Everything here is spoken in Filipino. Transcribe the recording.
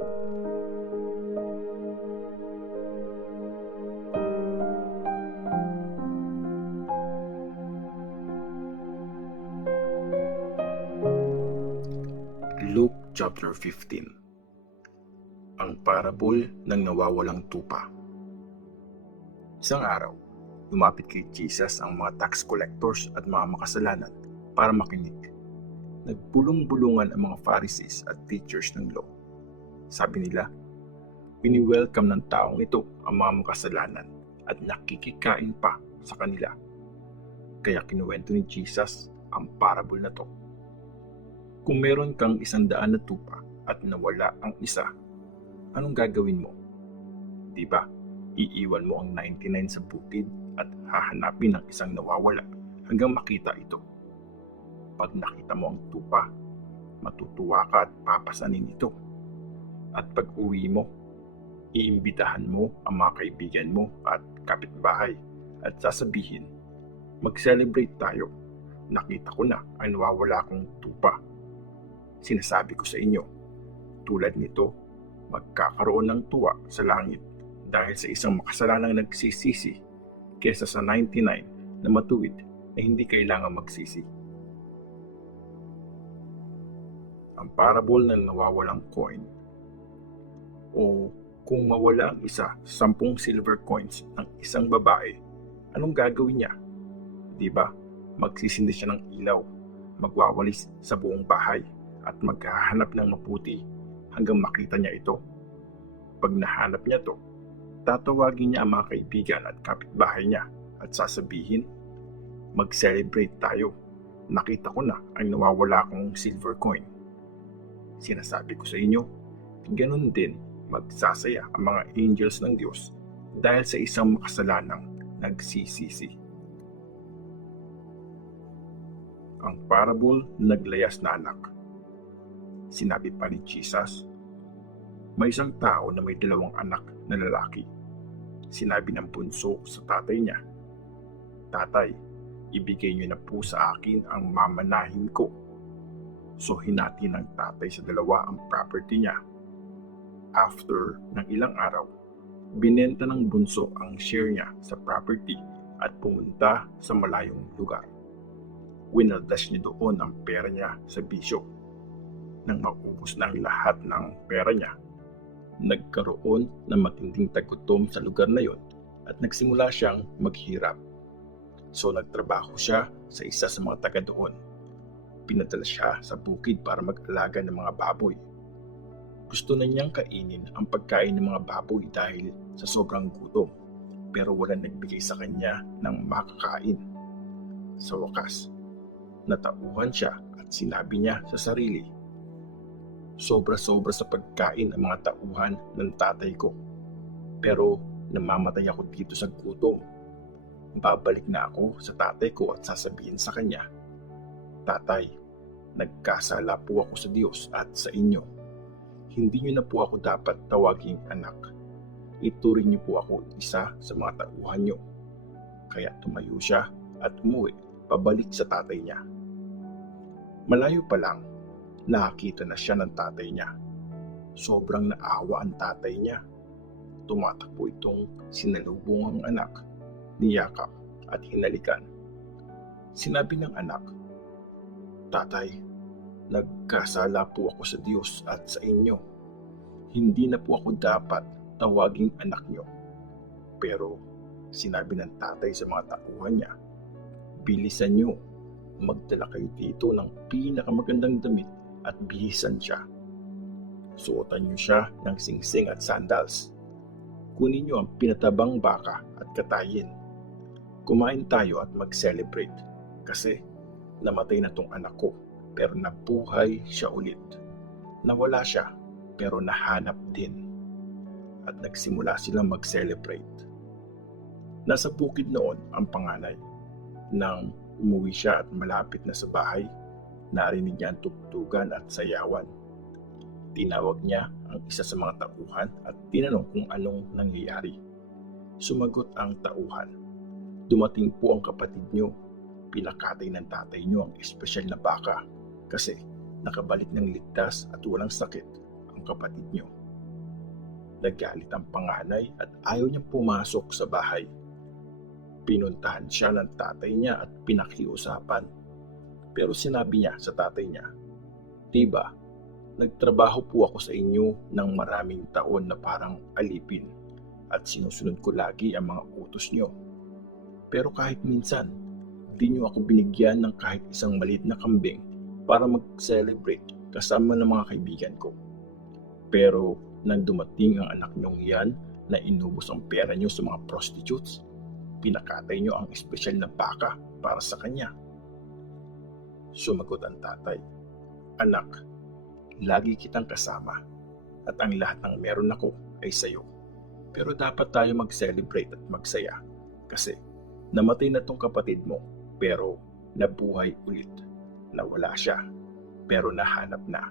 Luke chapter 15. Ang parable ng nawawalang tupa. Isang araw, lumapit kay Jesus ang mga tax collectors at mga makasalanan para makinig. Nagbulong-bulungan ang mga Pharisees at teachers ng law. Sabi nila, wini-welcome ng taong ito ang mga makasalanan at nakikikain pa sa kanila. Kaya kinuwento ni Jesus ang parable na to. Kung meron kang 100 na tupa at nawala ang isa, anong gagawin mo? Diba, iiwan mo ang 99 sa bukid at hahanapin ang isang nawawala hanggang makita ito. Pag nakita mo ang tupa, matutuwa ka at papasanin ito. At pag uwi mo, iimbitahan mo ang mga kaibigan mo at kapitbahay at sasabihin, mag-celebrate tayo. Nakita ko na ang nawawala kong tupa. Sinasabi ko sa inyo, tulad nito, magkakaroon ng tuwa sa langit dahil sa isang makasalanang nagsisisi kaysa sa 99 na matuwid na hindi kailangan magsisi. Ang parable ng nawawalang coin. O kung mawala ang isa sa 10 silver coins ng isang babae, anong gagawin niya? Diba, magsisindi siya ng ilaw, magwawalis sa buong bahay, at maghahanap ng mabuti hanggang makita niya ito. Pag nahanap niya to, tatawagin niya ang mga kaibigan at kapitbahay niya at sasabihin, mag-celebrate tayo. Nakita ko na ang nawawala kong silver coin. Sinasabi ko sa inyo, ganun din magsasaya ang mga angels ng Diyos dahil sa isang makasalanang nagsisisi. Ang parable naglayas na anak. Sinabi pa ni Jesus, may isang tao na may 2 anak na lalaki. Sinabi ng bunso sa tatay niya, Tatay, ibigay niyo na po sa akin ang mamanahin ko. So hinati ng tatay sa 2 ang property niya. After ng ilang araw, binenta ng bunso ang share niya sa property at pumunta sa malayong lugar. Winaldas niya doon ang pera niya sa bisyo. Nang maubos na ang lahat ng pera niya, nagkaroon ng matinding tagutom sa lugar na yon at nagsimula siyang maghirap. So nagtrabaho siya sa isa sa mga taga doon. Pinadala siya sa bukid para mag-alaga ng mga baboy. Gusto na niyang kainin ang pagkain ng mga baboy dahil sa sobrang gutom, pero walang nagbigay sa kanya ng makakain. Sa wakas, natauhan siya at sinabi niya sa sarili, sobra-sobra sa pagkain ang mga tauhan ng tatay ko. Pero namamatay ako dito sa gutom. Babalik na ako sa tatay ko at sasabihin sa kanya, Tatay, nagkasala po ako sa Diyos at sa inyo. Hindi niyo na po ako dapat tawaging anak. Ituring niyo po ako isa sa mga tauhan niyo. Kaya tumayo siya at umuwi pabalik sa tatay niya. Malayo pa lang, nakakita na siya ng tatay niya. Sobrang naawa ang tatay niya. Tumatakbo itong sinalubong ang anak, niyakap at hinalikan. Sinabi ng anak, Tatay, nagkasala po ako sa Diyos at sa inyo. Hindi na po ako dapat tawaging anak niyo. Pero sinabi ng tatay sa mga tauhan niya, bilisan niyo, magdala kayo dito ng pinakamagandang damit at bihisan siya. Suotan niyo siya ng singsing at sandals. Kunin niyo ang pinatabang baka at katayin. Kumain tayo at mag-celebrate kasi namatay na tong anak ko pero nabuhay siya ulit. Nawala siya pero nahanap din. At nagsimula silang mag-celebrate. Nasa bukid noon ang panganay. Nang umuwi siya at malapit na sa bahay, narinig niya ang tugtugan at sayawan. Tinawag niya ang isa sa mga tauhan at tinanong kung anong nangyayari. Sumagot ang tauhan, dumating po ang kapatid niyo. Pinakatay ng tatay niyo ang espesyal na baka kasi nakabalik ng ligtas at walang sakit ang kapatid niyo. Nagalit ang panganay at ayaw niyang pumasok sa bahay. Pinuntahan siya ng tatay niya at pinakiusapan. Pero sinabi niya sa tatay niya, "Diba, nagtrabaho po ako sa inyo ng maraming taon na parang alipin at sinusunod ko lagi ang mga utos niyo. Pero kahit minsan, di niyo ako binigyan ng kahit isang maliit na kambing para mag-celebrate kasama ng mga kaibigan ko. Pero nang dumating ang anak niyong yan na inubos ang pera niyo sa mga prostitutes, pinakatay niyo ang espesyal na baka para sa kanya." Sumagot ang tatay, "Anak, lagi kitang kasama at ang lahat ng meron ako ay sayo. Pero dapat tayo mag-celebrate at magsaya kasi namatay na tong kapatid mo pero nabuhay ulit. Nawala siya pero nahanap na."